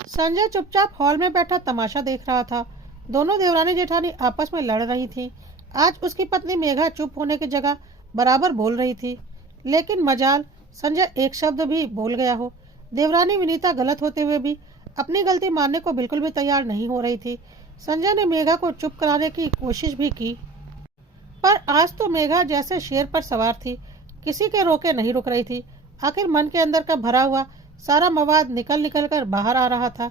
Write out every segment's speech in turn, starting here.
संजय चुपचाप हॉल में बैठा तमाशा देख रहा था। दोनों देवरानी जेठानी आपस में लड़ रही थीं। आज उसकी पत्नी मेघा चुप होने की जगह बराबर बोल रही थी, लेकिन मजाल संजय एक शब्द भी बोल गया हो। देवरानी विनीता गलत होते हुए भी अपनी गलती मानने को बिल्कुल भी तैयार नहीं हो रही थी। संजय ने मेघा को चुप कराने की कोशिश भी की, पर आज तो मेघा जैसे शेर पर सवार थी, किसी के रोके नहीं रुक रही थी। आखिर मन के अंदर का भरा हुआ सारा मवाद निकल निकल कर बाहर आ रहा था।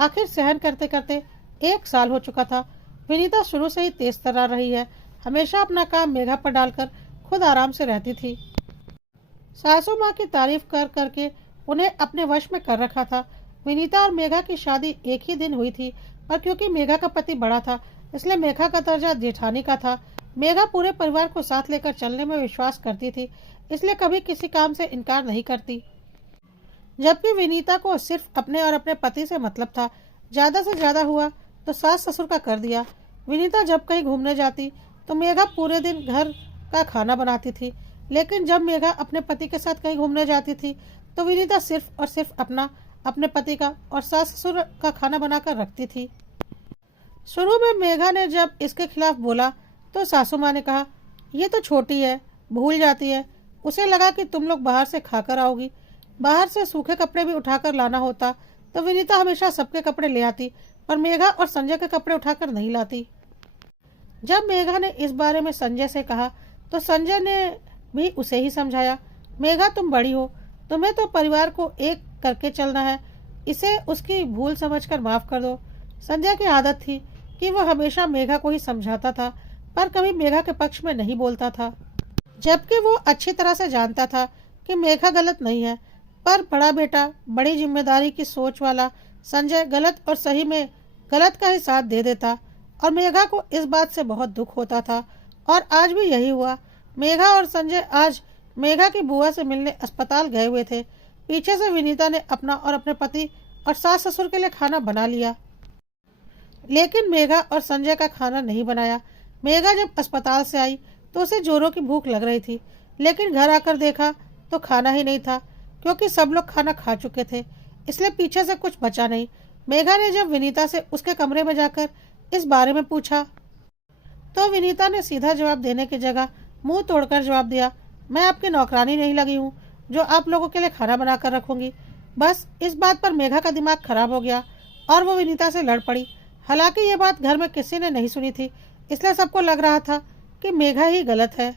आखिर सहन करते करते 1 साल हो चुका था। विनीता शुरू से ही तेज तर्रार रही है, हमेशा अपना काम मेघा पर डालकर खुद आराम से रहती थी। सासू माँ की तारीफ कर करके उन्हें अपने वश में कर रखा था। विनीता और मेघा की शादी एक ही दिन हुई थी, पर क्योंकि मेघा का पति बड़ा था, इसलिए मेघा का दर्जा जेठानी का था। मेघा पूरे परिवार को साथ लेकर चलने में विश्वास करती थी, इसलिए कभी किसी काम से इनकार नहीं करती। जबकि विनीता को सिर्फ अपने और अपने पति से मतलब था। ज्यादा से ज्यादा हुआ तो सास ससुर का कर दिया। विनीता जब कहीं घूमने जाती तो मेघा पूरे दिन घर का खाना बनाती थी, लेकिन जब मेघा अपने पति के साथ कहीं घूमने जाती थी तो विनीता सिर्फ और सिर्फ अपने पति का और सास ससुर का खाना बनाकर रखती थी। शुरू में मेघा ने जब इसके खिलाफ बोला तो सासू माँ ने कहा, ये तो छोटी है, भूल जाती है। उसे लगा कि तुम लोग बाहर से खाकर आओगी। बाहर से सूखे कपड़े भी उठाकर लाना होता तो विनीता हमेशा सबके कपड़े ले आती, पर मेघा और संजय के कपड़े उठाकर नहीं लाती। जब मेघा ने इस बारे में संजय से कहा तो संजय ने भी उसे ही समझाया, मेघा तुम बड़ी हो, तुम्हें तो परिवार को एक करके चलना है, इसे उसकी भूल समझकर माफ कर दो। संजय की आदत थी कि वह हमेशा मेघा को ही समझाता था, पर कभी मेघा के पक्ष में नहीं बोलता था, जबकि वो अच्छी तरह से जानता था कि मेघा गलत नहीं है। पर बड़ा बेटा, बड़ी जिम्मेदारी की सोच वाला संजय गलत और सही में गलत का ही साथ दे देता, और मेघा को इस बात से बहुत दुख होता था। और आज भी यही हुआ। मेघा और संजय आज मेघा की बुआ से मिलने अस्पताल गए हुए थे। पीछे से विनीता ने अपना और अपने पति और सास ससुर के लिए खाना बना लिया, लेकिन मेघा और संजय का खाना नहीं बनाया। मेघा जब अस्पताल से आई तो उसे जोरों की भूख लग रही थी, लेकिन घर आकर देखा तो खाना ही नहीं था, क्योंकि सब लोग खाना खा चुके थे, इसलिए पीछे से कुछ बचा नहीं। मेघा ने जब विनीता से उसके कमरे में जाकर इस बारे में पूछा तो विनीता ने सीधा जवाब देने की जगह मुंह तोड़कर जवाब दिया, मैं आपकी नौकरानी नहीं लगी हूँ जो आप लोगों के लिए खाना बनाकर रखूंगी। बस इस बात पर मेघा का दिमाग खराब हो गया और वो विनीता से लड़ पड़ी। हालांकि ये बात घर में किसी ने नहीं सुनी थी, इसलिए सबको लग रहा था कि मेघा ही गलत है।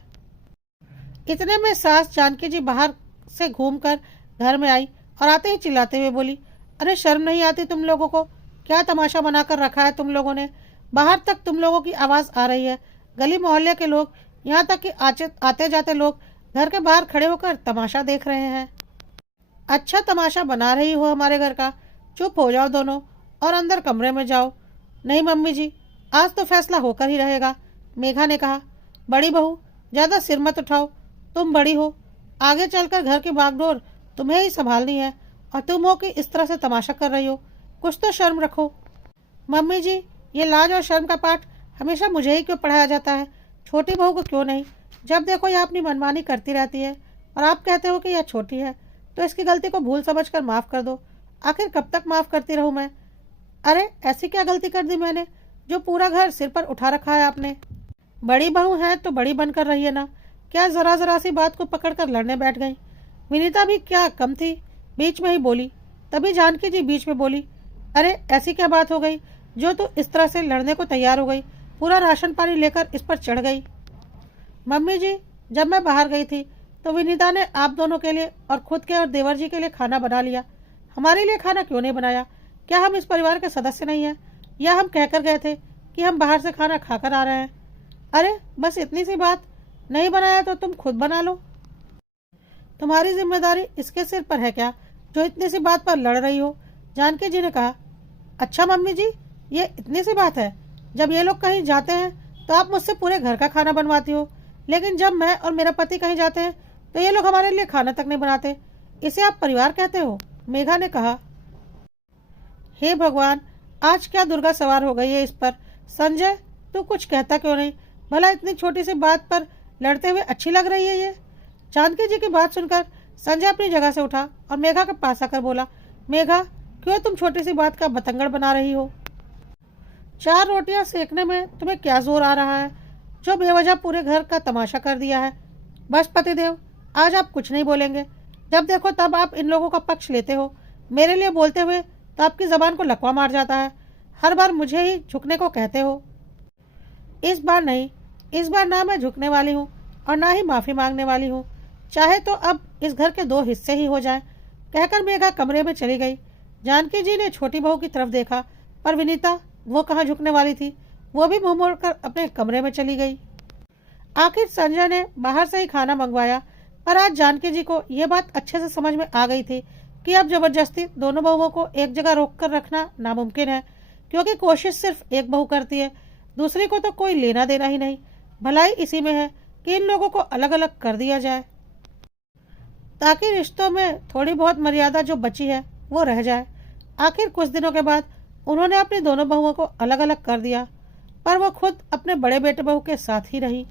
इतने में सास जानकी जी बाहर से घूमकर घर में आई और आते ही चिल्लाते हुए बोली, अरे शर्म नहीं आती तुम लोगों को? क्या तमाशा बनाकर रखा है तुम लोगों ने? बाहर तक तुम लोगों की आवाज आ रही है। गली मोहल्ले के लोग, यहाँ तक कि आते जाते लोग घर के बाहर खड़े होकर तमाशा देख रहे हैं। अच्छा तमाशा बना रही हो हमारे घर का? चुप हो जाओ दोनों और अंदर कमरे में जाओ। नहीं मम्मी जी, आज तो फैसला होकर ही रहेगा, मेघा ने कहा। बड़ी बहू, ज्यादा सिर मत उठाओ, तुम बड़ी हो, आगे चलकर घर की बागडोर तुम्हें ही संभालनी है, और तुम हो कि इस तरह से तमाशा कर रही हो। कुछ तो शर्म रखो। मम्मी जी, ये लाज और शर्म का पाठ हमेशा मुझे ही क्यों पढ़ाया जाता है? छोटी बहू को क्यों नहीं? जब देखो यह अपनी मनमानी करती रहती है, और आप कहते हो कि यह छोटी है, तो इसकी गलती को भूल समझकर माफ कर दो। आखिर कब तक माफ करती रहूं मैं? अरे ऐसी क्या गलती कर दी मैंने जो पूरा घर सिर पर उठा रखा है आपने? बड़ी बहू है तो बड़ी बनकर रही है ना। क्या जरा जरा सी बात को पकड़कर लड़ने बैठ गई? विनीता भी क्या कम थी, बीच में ही बोली। तभी जानकी जी बीच में बोली, अरे ऐसी क्या बात हो गई जो तू इस तरह से लड़ने को तैयार हो गई? पूरा राशन पानी लेकर इस पर चढ़ गई। मम्मी जी, जब मैं बाहर गई थी तो विनीता ने आप दोनों के लिए और खुद के और देवर जी के लिए खाना बना लिया। हमारे लिए खाना क्यों नहीं बनाया? क्या हम इस परिवार के सदस्य नहीं हैं? या हम कहकर गए थे कि हम बाहर से खाना खाकर आ रहे हैं? अरे बस इतनी सी बात, नहीं बनाया तो तुम खुद बना लो। तुम्हारी जिम्मेदारी इसके सिर पर है क्या जो इतनी सी बात पर लड़ रही हो? जानकी जी ने कहा। अच्छा मम्मी जी, ये इतनी सी बात है? जब ये लोग कहीं जाते हैं तो आप मुझसे पूरे घर का खाना बनवाती हो, लेकिन जब मैं और मेरा पति कहीं जाते हैं तो ये लोग हमारे लिए खाना तक नहीं बनाते। इसे आप परिवार कहते हो? मेघा ने कहा। हे भगवान, आज क्या दुर्गा सवार हो गई है इस पर। संजय, तू कुछ कहता क्यों नहीं? भला इतनी छोटी सी बात पर लड़ते हुए अच्छी लग रही है ये? जानकी जी की बात सुनकर संजय अपनी जगह से उठा और मेघा के पास आकर बोला, मेघा, क्यों तुम छोटी सी बात का बतंगड़ बना रही हो? 4 रोटियां सेकने में तुम्हें क्या जोर आ रहा है, जो बेवजह पूरे घर का तमाशा कर दिया है? बस पतिदेव, आज आप कुछ नहीं बोलेंगे। जब देखो तब आप इन लोगों का पक्ष लेते हो। मेरे लिए बोलते हुए तो आपकी जबान को लकवा मार जाता है। हर बार मुझे ही झुकने को कहते हो। इस बार नहीं, इस बार ना मैं झुकने वाली हूँ और ना ही माफी मांगने वाली हूँ। चाहे तो अब इस घर के 2 हिस्से ही हो जाएं। कहकर मेघा कमरे में चली गई। जानकी जी ने छोटी बहू की तरफ देखा, पर विनीता वो कहाँ झुकने वाली थी। वो भी मुंह मोड़कर अपने कमरे में चली गई। आखिर संजय ने बाहर से ही खाना मंगवाया, पर आज जानकी जी को यह बात अच्छे से समझ में आ गई थी कि अब जबरदस्ती दोनों बहुओं को एक जगह रोक कर रखना नामुमकिन है, क्योंकि कोशिश सिर्फ एक बहू करती है, दूसरी को तो कोई लेना देना ही नहीं। भलाई इसी में है कि इन लोगों को अलग अलग कर दिया जाए, ताकि रिश्तों में थोड़ी बहुत मर्यादा जो बची है वो रह जाए। आखिर कुछ दिनों के बाद उन्होंने अपनी दोनों बहुओं को अलग अलग कर दिया, पर वो खुद अपने बड़े बेटे बहू के साथ ही रही।